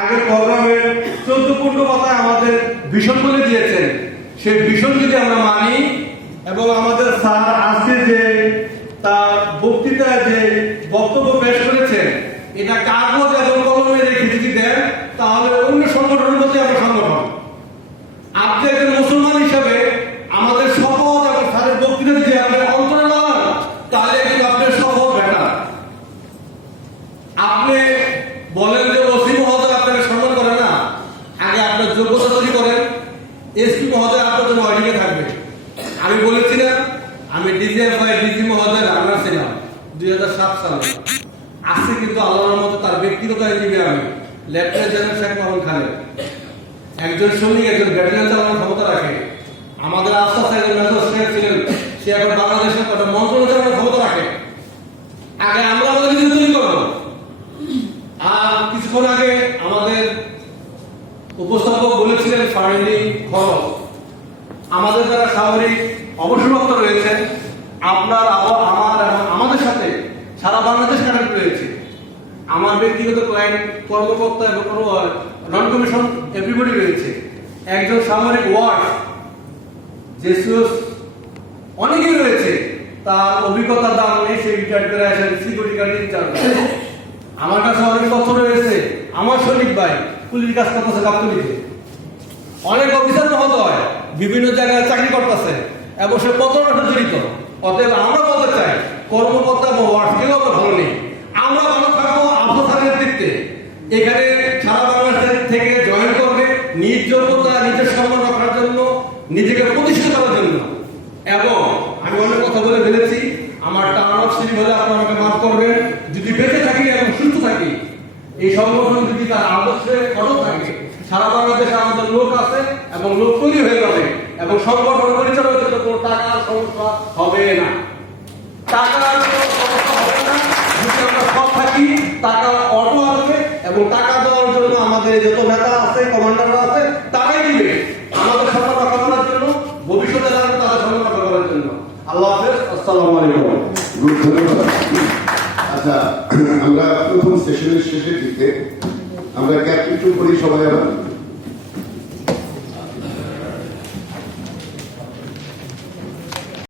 আগের প্রোগ্রামের 14-15 কথায় আমাদের ভিশন বলে দিয়েছেন। সেই ভিশন যদি আমরা মানি এবং আমাদের স্যার আজকে যে তার বক্তৃতায় যে বক্তব্য পেশ করেছেন, এটা কাগজ এবং কলমে রেখে যদি দেন তাহলে অন্য সংগঠনের মধ্যে আমরা সংগঠন। আপনি একজন মুসলমান হিসাবে আমাদের শপথ এবং স্যারের বক্তৃতা যদি আপনি অন্তরে লাগান তাহলে কিন্তু আপনার শপথ বেটার। আপনি বলেন যে ওসি মহোদয় আপনাকে সম্মান করে না, আগে আপনার যোগ্যতা তৈরি করেন। এসপি মহোদয় আপনার জন্য ওয়ার্ডিংয়ে থাকবে। আমি বলেছি না, আমি ডিজিএফআই ডিজি মহোদয় রান্নার ছিলাম 2007 সালে। আজকে কিন্তু আল্লাহর মতো তার ব্যক্তিগত আইনজীবী আমি লেফটেন্যান্ট জেনারেল শেখ মোহাম্মদ খালেদ, একজন সৈনিক, একজন ব্যাটালিয়ন চালানোর ক্ষমতা রাখে। আমাদের আস্তে একজন মেজর শেখ ছিলেন, সে এখন বাংলাদেশের একটা মন্ত্রণালয় চালানোর ক্ষমতা রাখে। আগে আমরা আমাদের নিজে তৈরি করবো। আর কিছুক্ষণ আগে আমাদের উপস্থাপক বলেছিলেন ফান্ডিং খরচ। আমাদের যারা সামরিক অবসরপ্রাপ্ত রয়েছেন, আপনার আমার এবং আমাদের সাথে সারা বাংলাদেশ কানেক্ট রয়েছে। আমার ব্যক্তিগত ক্লায়েন্ট, কর্মকর্তা এবং নন কমিশন এভরিবডি রয়েছে। একজন সামরিক ওয়ার্ড জেসুস অনেকেই রয়েছে, তার অভিজ্ঞতার দাম নেই, সে রিটায়ার করে আসেন সিকিউরিটি গার্ড ইনচার্জ। আমার কাছে অনেক তথ্য রয়েছে, আমার সৈনিক ভাই পুলিশ কাজ করতেছে গাবতলীতে, অনেক অফিসার মহোদয় বিভিন্ন জায়গায় চাকরি করতেছে এবং সে প্রতারণাতে জড়িত। অতএব আমরা বলতে চাই কর্মকর্তা এবং ওয়ার্ড কেউ আমরা ভালো নেই। আমরা ভালো থাকবো আফসারের নেতৃত্বে। এখানে সারা বাংলাদেশ থেকে জয়েন করবে নিজ যোগ্যতা, নিজের সম্মান রাখার জন্য, নিজেকে প্রতিষ্ঠিত করার জন্য। এবং আমি অনেক কথা বলে ফেলেছি, আমার টার্ন অফ সিরি হলে আপনারা আমাকে মাফ করবেন। যদি বেঁচে থাকি এবং সুস্থ থাকি, এই সংগঠন যদি তার আদর্শে অটল থাকে, সারা বাংলাদেশে আমাদের লোক আছে এবং লোক তৈরি হয়ে যাবে এবং সংগঠন পরিচালনার জন্য কোনো টাকার সমস্যা হবে না। টাকার কোনো সমস্যা হবে না যদি আমরা সৎ থাকি। টাকা অটো আসবে এবং টাকা দেওয়ার জন্য আমাদের যত নেতা আছে, কমান্ডাররা আছে, টাকাই দিবে আমাদের সম্মান রক্ষা করার জন্য, ভবিষ্যতে যারা তাদের সম্মান রক্ষা করার জন্য। আল্লাহ হাফেজ, আসসালামু আলাইকুম। ধন্যবাদ। আচ্ছা, আমরা প্রথম সেশনের শেষের দিকে আমরা গ্যাপ একটু করি, সবাই আবার